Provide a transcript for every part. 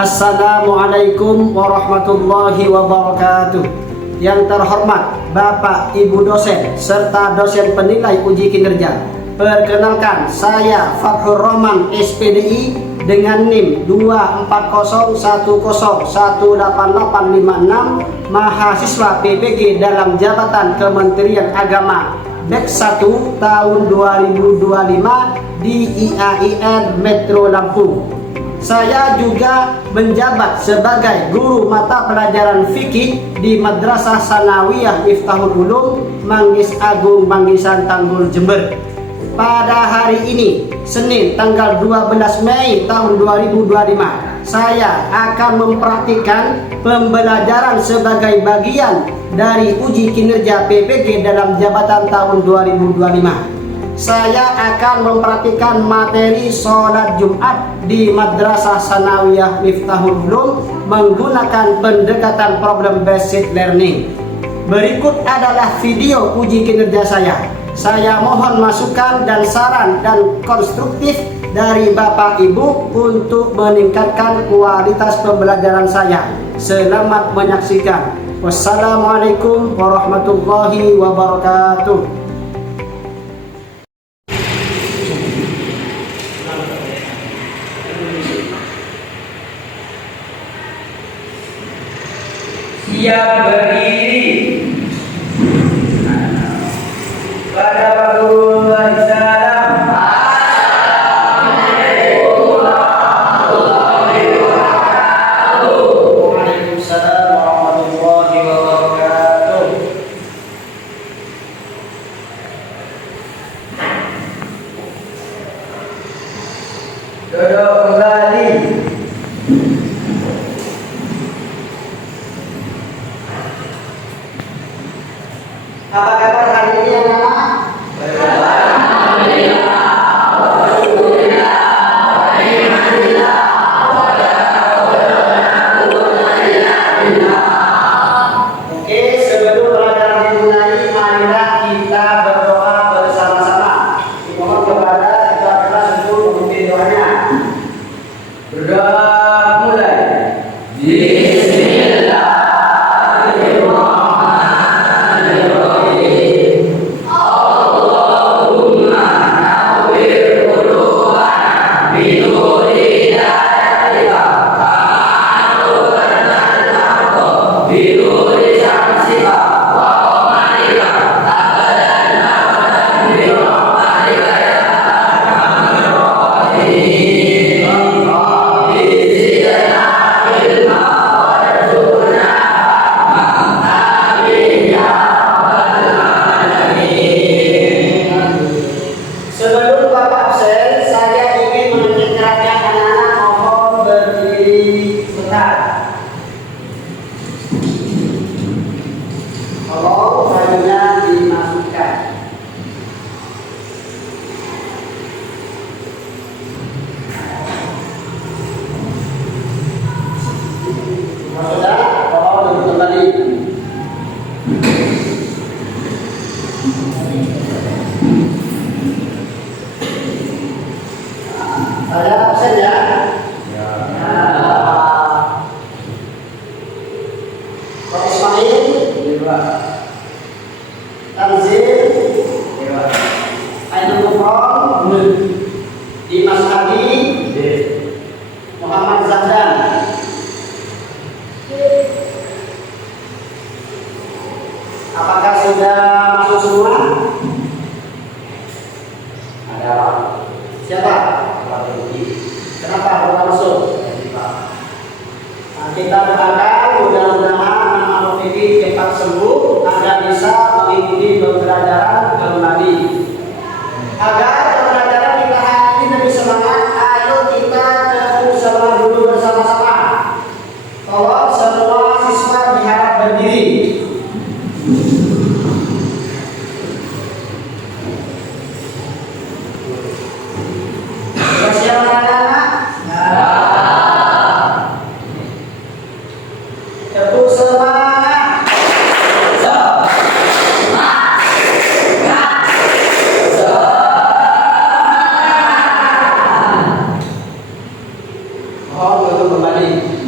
Assalamualaikum warahmatullahi wabarakatuh. Yang terhormat Bapak Ibu dosen serta dosen penilai uji kinerja, perkenalkan saya Fathur Rahman SPDI dengan NIM 24010188856, mahasiswa PPG dalam jabatan Kementerian Agama BEK 1 tahun 2025 di IAIN Metro Lampung. Saya juga menjabat sebagai guru mata pelajaran fikih di Madrasah Sanawiyah Miftahul Ulum Manggis Agung Manggisan Tanggul Jember. Pada hari ini, Senin tanggal 12 Mei tahun 2025, saya akan mempraktikkan pembelajaran sebagai bagian dari uji kinerja PPG dalam jabatan tahun 2025. Saya akan mempraktikkan materi sholat Jumat di Madrasah Sanawiyah Miftahul Ulum menggunakan pendekatan problem based learning. Berikut adalah video uji kinerja saya. Saya mohon masukan dan saran dan konstruktif dari Bapak Ibu untuk meningkatkan kualitas pembelajaran saya. Selamat menyaksikan. Wassalamualaikum warahmatullahi wabarakatuh. Siap berdiri. Pada Rasulullah SAW. Assalamualaikum warahmatullahi wabarakatuh. Waalaikumsalam warahmatullahi wabarakatuh. Duduk kembali. Apa kabar hari ini anak-anak? Oke, sebelum pelajaran dimulai, marilah kita berdoa bersama-sama. Dimohon kepada kita kelas untuk memimpin doanya. Berdoa mulai. Sebelum Bapak absen, saya ingin mengajak perhatian anak-anak, mohon berdiri sebentar. Tolong filenya dimasukkan. Sudah, tolong duduk kembali. Saya absen ya. Pak Ismail, Tanzil, Ainul Mufron, Dimas Hadi, Muhammad Zahdan. Apakah sudah masuk semua? Ada apa? Siapa? Kenapa belum masuk? Nah, kita doakan mudah-mudahan anak Fikri cepat sembuh agar bisa mengikuti pembelajaran kembali. Agar pembelajaran kita hari ini lebih semangat, ayo kita ketemu sama dulu bersama-sama. Tolong semua siswa diharap berdiri. Siap anak-anak? Tepuk semangat. Mohon untuk kembali.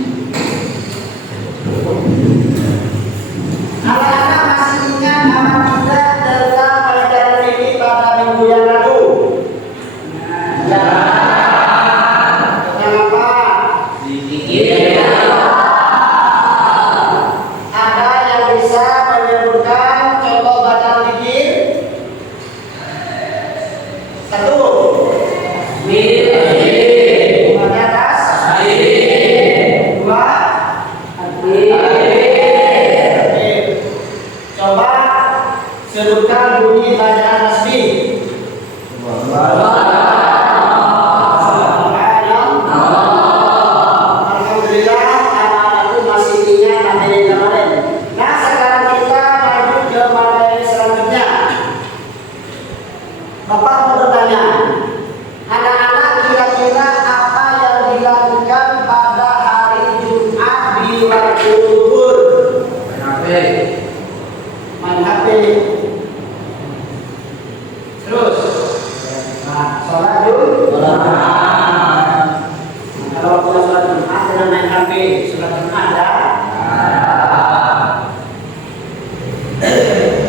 sholat Jumat ya.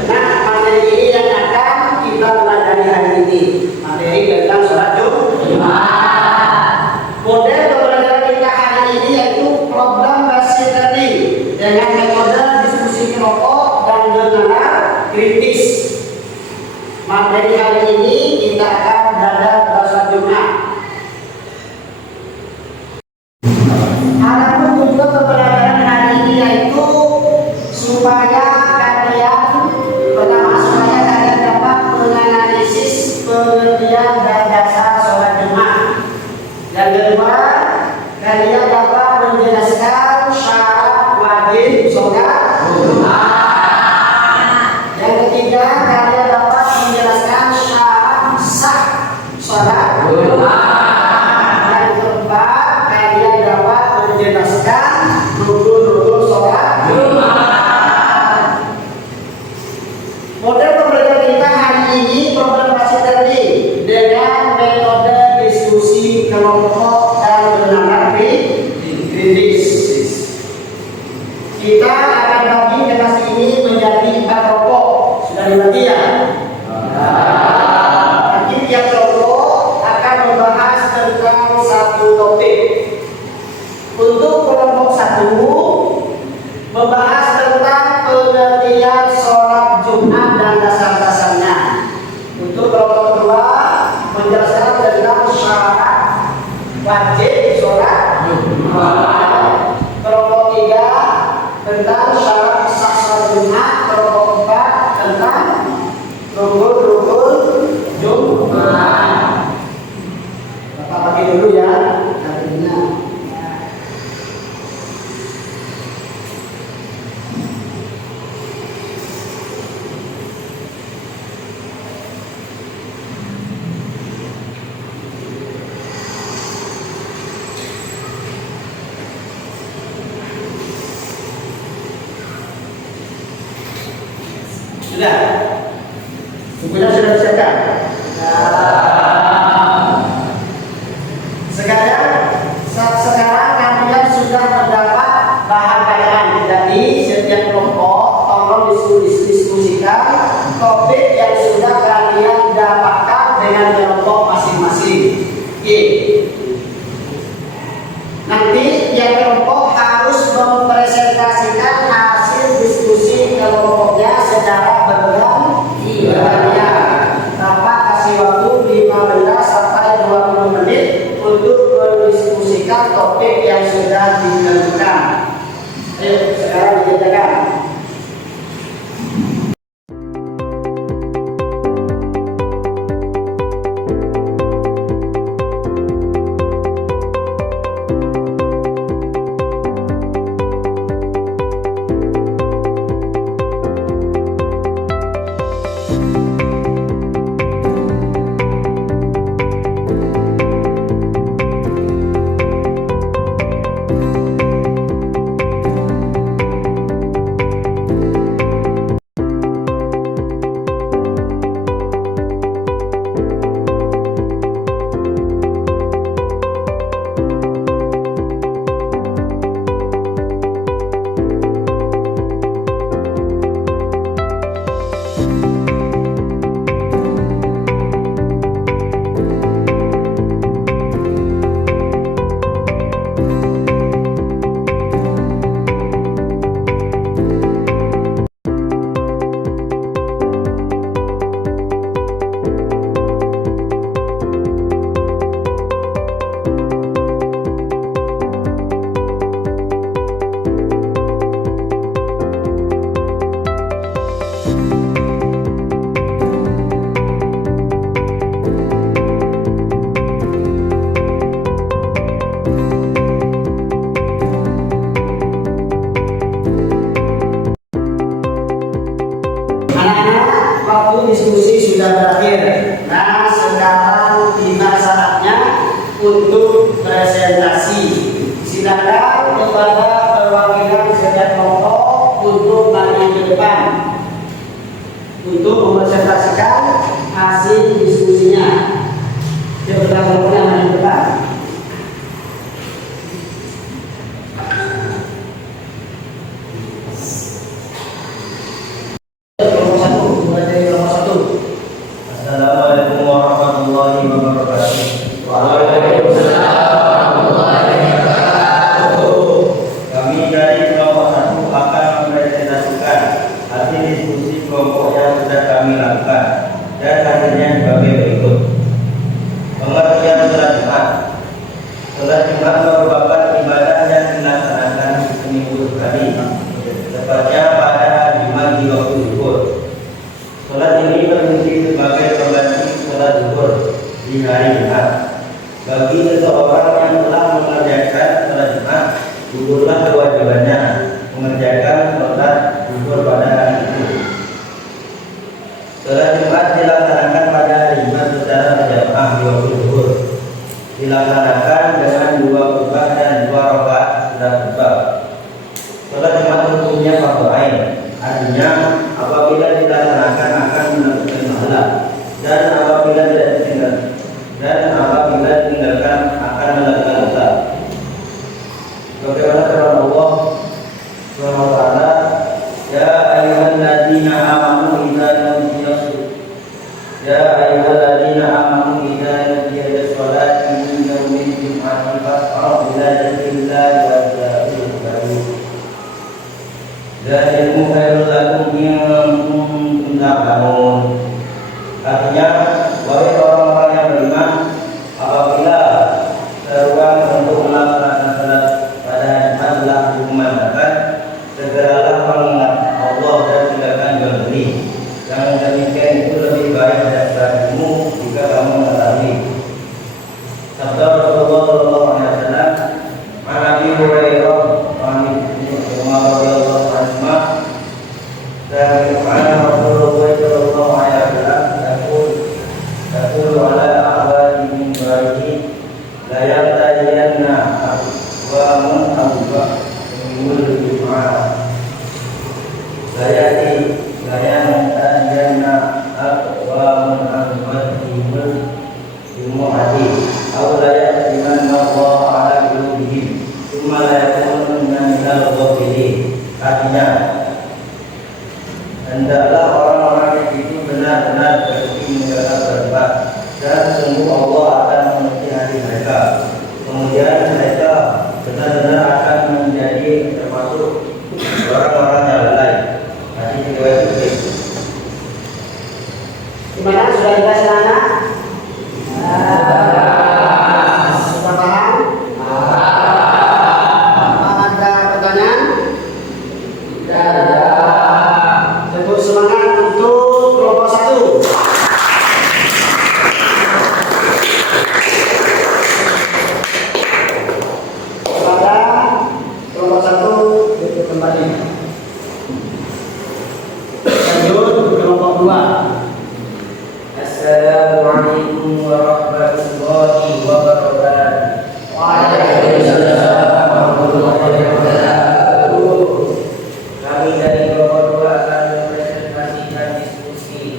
Nah, materi ini yang akan kita pelajari hari ini, materi tentang sholat Jumat. Model pembelajaran kita hari ini yaitu problem basic learning dengan metode diskusi kelompok dan bernalar kritis. Materi hari ini kita akan belajar sholat Jumat. Adapun tujuan pembelajaran hari ini yaitu supaya kalian dapat menganalisis pengertian dan dasar sholat Jumat. Yang kedua, kalian dapat menjelaskan syarat wajib sholat Jumat. Yang ketiga, kalian dapat menjelaskan syarat sah sholat Jumat. Yang keempat, kalian dapat menjelaskan rukun-rukun sholat Jumat. Model pembelajaran kita hari ini problem basic learning dengan metode diskusi kelompok dan bernalar kritis. Kita akan bagi kelas ini menjadi 4 kelompok. Sudah dibagi ya? Nanti tiap kelompok akan membahas tentang satu topik. Untuk kelompok 1 membahas tentang pengertian sholat Jumat dan dasar-dasarnya. Untuk kelompok 2 menjelaskan tentang syarat wajib sholat Jumat. Kelompok 3 tentang syarat sah sholat Jumat. Kelompok 4 tentang rukun-rukun Jumat. Bapak pakai dulu ya artinya. Sudah? Bukunya sudah disiapkan? Sekarang kalian sudah mendapat bahan bacaan. Jadi setiap kelompok tolong diskusikan topik yang sudah kalian dapatkan dengan kelompok masing-masing. Oke. Nanti tiap kelompok harus mempresentasikan hasil diskusi kelompoknya secara bergantian. Bapak kasih waktu 15 sampai 20 menit untuk mendiskusikan topik yang sudah ditentukan. Ayo sekarang dikerjakan. diskusi sudah berakhir. Nah, sekarang tiba saatnya untuk presentasi. Silakan kepada perwakilan setiap kelompok untuk maju ke depan untuk mempresentasikan hasil diskusinya. Kepada kelompoknya maju ke depan. Jumat merupakan ibadah yang dilaksanakan seminggu sekali, tepatnya pada Jumat di waktu zuhur. Salat ini berfungsi sebagai pengganti salat zuhur di hari Jumat. Bagi seseorang yang telah mengerjakan salat Jumat, gugurlah kewajibannya mengerjakan salat zuhur pada hari itu. Salat Jumat dilaksanakan pada hari Jumat secara berjamaah di waktu zuhur. Dilaksanakan dengan 2 khutbah dan 2 rakaat sudah khutbah. Salat Jumat hukumnya fardu ain, artinya apabila dilaksanakan akan mendapatkan pahala, dan apabila ditinggalkan akan mendapatkan dosa. Bagaimana firman Allah Subhanahu wa taala, ya ayyuhalladzina amanu idza nudiya lis-salati min yaumil jum'ati fas'au ila dzikrillahi wa dzikrihi katsir. Dzalikum khairul lakum in kuntum ta'lamun. Artinya, wahai orang-orang yang beriman, apabila seruan untuk melaksanakan salat pada hari Jumat telah dikumandangkan, segeralah mengingat Allah dan tinggalkan jual beli. Yang demikian itu lebih baik darimu jika kamu mengetahui. Sabda Rasulullah sallallahu alaihi wasallam, "An Abi Hurairah radhiyallahu anhu, kana Rasulullah sallallahu alaihi wasallam yaqul ala ahwali min barihi la yaqtadiyanna wa man awwa min al-jum'ah la yaqtadiyanna wa man awwa Jumu'ati aw la ya'timanna Allah ala qulubihim thumma la yakununna minal ghafilin. Artinya, hendaklah orang-orang itu benar-benar bersih menjaga berbuat, dan sungguh Allah akan memenuhi hati mereka. Kemudian mereka benar-benar akan menjadi termasuk orang-orang yang lalai. Hadis riwayat Muslim. Gimana, sudah jelas anak? Sudah paham? Ada pertanyaan? Tidak ada. Tepuk semangat untuk kelompok 1. Kepada kelompok 1 duduk kembali. Lanjut kelompok 2. Assalamualaikum warahmatullahi wabarakatuh. Waalaikumsalam warahmatullahi wabarakatuh. Kami dari kelompok 2 akan mempresentasikan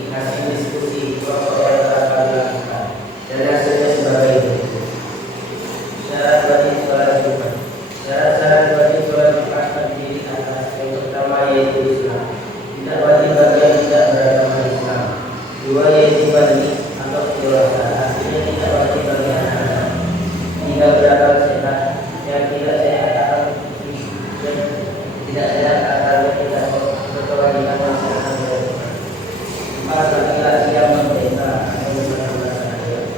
hasil diskusi kelompok yang telah kami lakukan. Dan hasilnya sebagai berikut. Syarat-syarat wajib sholat Jumat terdiri atas yang pertama yaitu Islam. Tidak wajib bagi yang tidak beragama Islam. 2 yaitu bagi atau kedewasaan, artinya tidak wajib bagi anak-anak. 3 beragam sehat, yang tidak sehat akan tidak berkewajiban melaksanakan kewajiban. 4 laki-laki yang merdeka yang melaksanakan.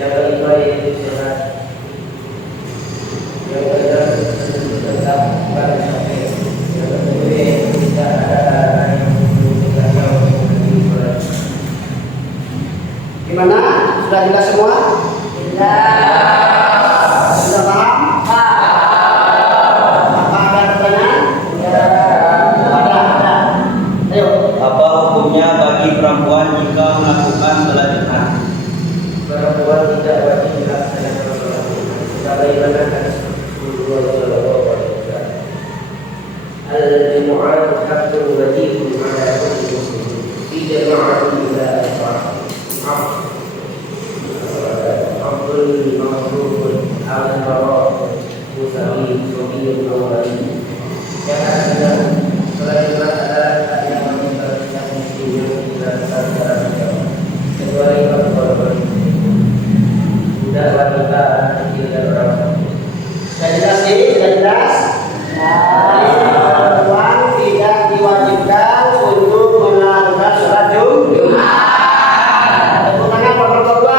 Yang kelima yaitu sehat. Yang keenam tetap pada sampai. Yang ketujuh yaitu tidak ada larangan yang menunjukkan Gimana? Sudah jelas semua? Jelas. Sudah paham? Apa ada pertanyaan? Ada. Ayo. Apa hukumnya bagi perempuan jika melakukan salat Jumat? Perempuan tidak wajib melaksanakan salat Jumat. Sebagaimana hadis Rasulullah sallallahu alaihi wasallam. Al-jumu'atu haqqun wajibun 'ala kulli muslim. Fi jama'atin ila Abdul Mahmud Al-Barok Musawi Sobiul Awali. Yang artinya salat Jumat adalah hak yang wajib yang muslim yang dilakukan secara berjamaah kecuali korban budak wanita anak kecil dan orang sakit. Sudah jelas ini? Sudah jelas? Perempuan tidak diwajibkan untuk melakukan sholat Jumat. Tepuk tangan kelompok 2.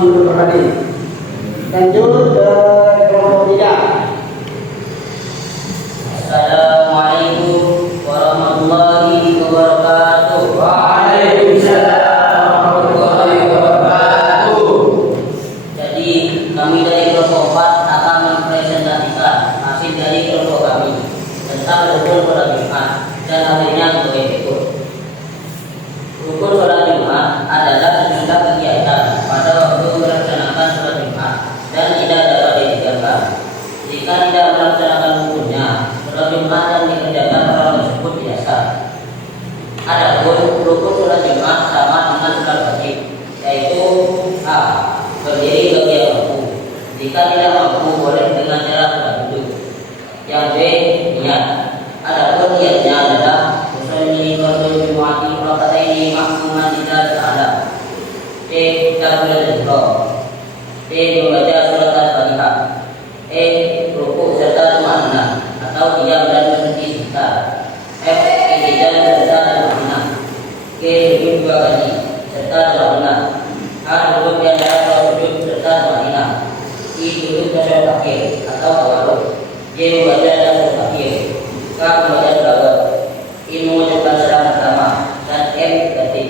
Untuk berbagi. Lanjut ke kelompok 3. Assalamualaikum warahmatullahi wabarakatuh. Waalaikumsalam warahmatullahi wabarakatuh. Jadi kami dari kelompok 4 akan mempresentasikan hasil dari kelompok kami tentang rukun sholat Jumat dan hasilnya sebagai berikut. Rukun sholat Jumat adalah sejumlah kegiatan pada waktu melaksanakan sholat Jumat dan tidak dapat ditinggalkan. Jika tidak melaksanakan rukunnya, sholat Jumat yang dikerjakan orang tersebut tidak sah. Adapun rukun sholat Jumat sama dengan sholat wajib, yaitu a. Berdiri bagi yang mampu. Jika tidak mampu, boleh dengan cara sholat duduk. Yang b. Niat. Adapun niatnya adalah usolli fardhu jumu'ati raka'ataini ma'muman idza ta'ala. b. Takbiratul ihram. b. Membaca surat Al-Fatihah. e. Rukuk serta tumanina atau diam dan berhenti sebentar. f. I'tidal serta tumanina. g. Sujud 2 kali serta tumanina. a. Duduk di antara dua sujud serta tumanina. i. Duduk pada akhir atau tawarruk. j. Membaca dalam akhir. k. Membaca selawat. i. Mengucapkan salam pertama dan m. Tertib.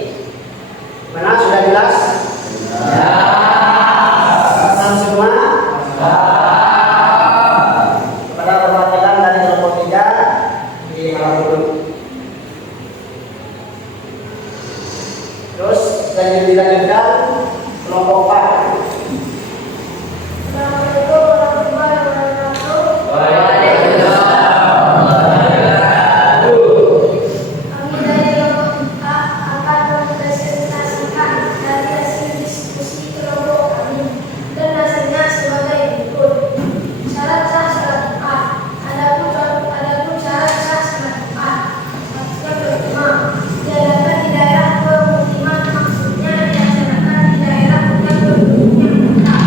Mana sudah jelas? Ya. Paham semua? Kepada perwakilan dari kelompok 3 di malam dulu. Terus dan dilanjutkan kelompok 4. Assalamualaikum warahmatullahi wabarakatuh. Kami dari kelompok A akan mempresentasikan dari hasil diskusi kelompok kami dan hasilnya sebagai berikut. Syarat sah salat Jumat. Adapun syarat sah salat Jumat. Yang pertama, diadakan di daerah pemukiman, maksudnya dilaksanakan di daerah yang penduduknya rendah.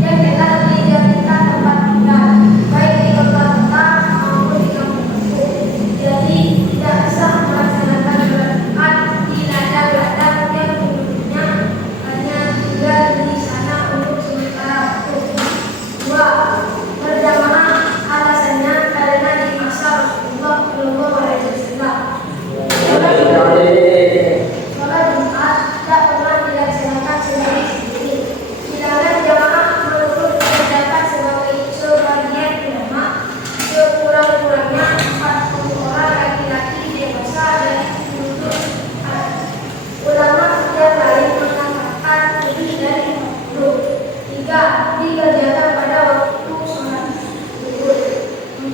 Yang kita dijadikan tempat tinggal, baik di kota besar maupun di kampung kecil. Jadi tidak bisa melaksanakan sholat Jumat di ladang-ladang yang penduduknya hanya tinggal di sana untuk sementara waktu. 2. Berjamaah. Alasannya karena di masa Rasulullah Shallallahu Alaihi Wasallam sholat Jumat tidak pernah dilaksanakan sendiri-sendiri. Hidangan jamaah menurut pendapat sebagian ulama, sekurang-kurangnya 40 orang laki-laki dewasa dari penduduk. Ulama yang lain mengatakan lebih dari 40. 3. Dikerjakan pada waktu sholat zuhur. 4.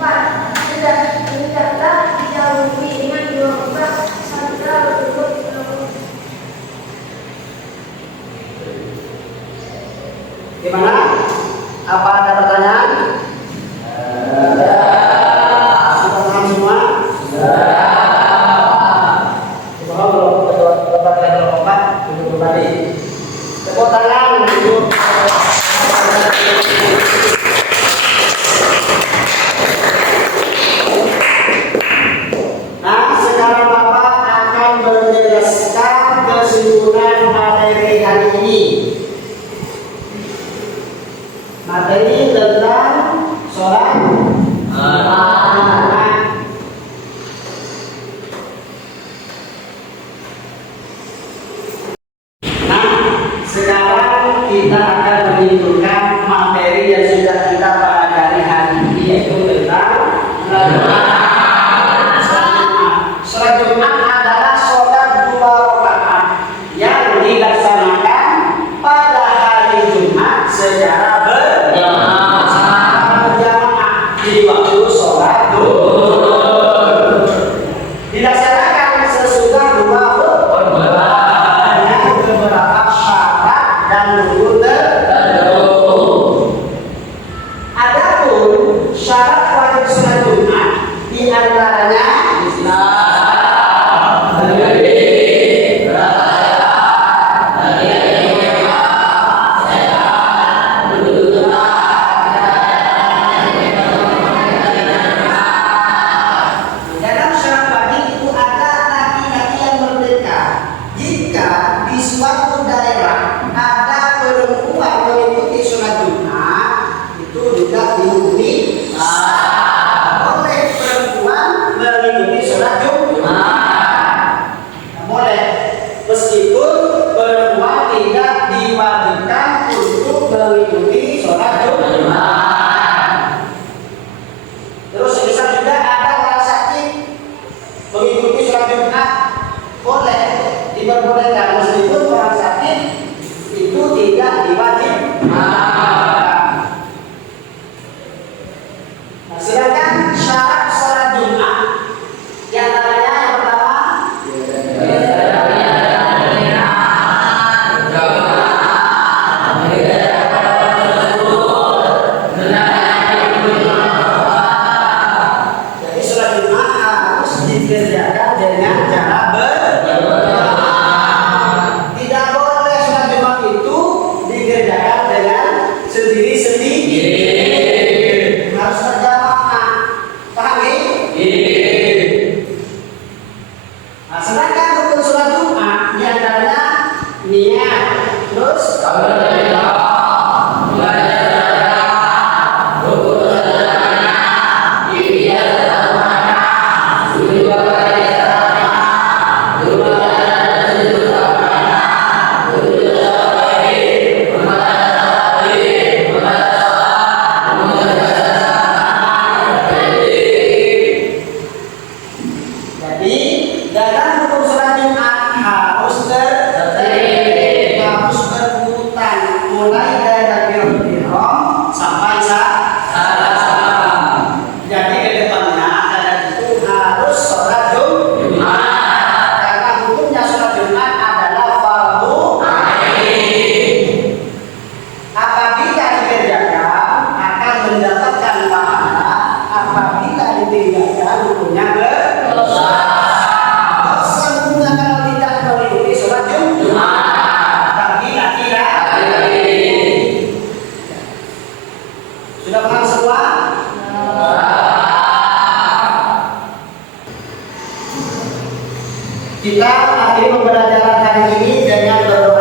Hendaklah dijauhi dengan 2 rakaat sabda Rasulullah. Gimana? Apa ada pertanyaan? Ada. Sudah paham semua? Coba kalau kelompok 4 duduk kembali. Tepuk tangan duduk. Nah, sekarang Bapak akan menjelaskan kesimpulan materi hari ini. Materi tentang sholat Jumat. Nah, sekarang kita akan menyimpulkan materi yang sudah kita pelajari hari ini, yaitu tentang sholat Jumat. Sholat Jumat adalah sholat 2 rakaat yang dilaksanakan pada hari Jumat secara berjamaah di waktu sholat zuhur. Dilaksanakan sesudah 2 rakaat dengan beberapa syarat dan rukun tertentu. boleh, meskipun perempuan tidak diwajibkan untuk mengikuti sholat Jumat. Terus bisa juga ada orang sakit mengikuti sholat Jumat, boleh, diperbolehkan meskipun orang sakit itu tidak diwajibkan. Nah, sedangkan syarat sholat Jumat yang antaranya yang pertama jadi sholat Jumat harus dikerjakan dengan cara berjamaah. Tidak boleh sholat Jumat itu dikerjakan dengan sendiri-sendiri. Harus berjamaah. Paham ya? Nah, sedangkan rukun sholat Jumat di antaranya niat, terus jadi dalam rukun sholat Jumat harus tertib, harus berurutan mulai dari takbiratul ihram sampai salam. Jadi ke depannya ada itu harus sholat Jumat karena hukumnya sholat Jumat adalah fardu ain. Apabila dikerjakan akan mendapatkan pahala, apabila ditinggalkan hukumnya berdosa. Dosa hukumnya kalau tidak mengikuti sholat Jumat. Tapi tidak. Sudah paham semua? Kita akhiri pembelajaran hari ini dengan berdoa.